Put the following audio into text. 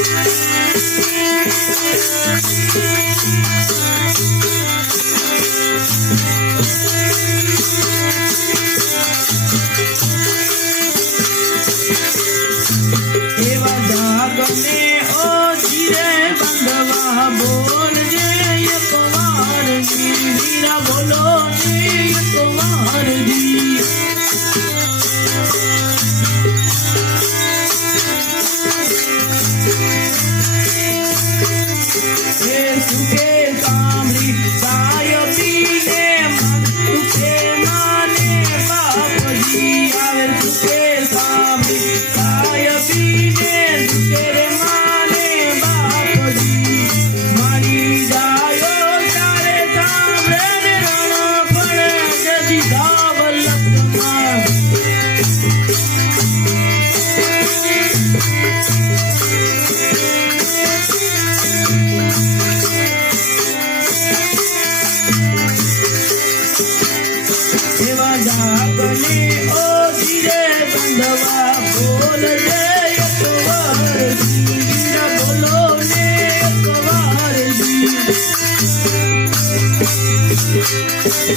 Thank you.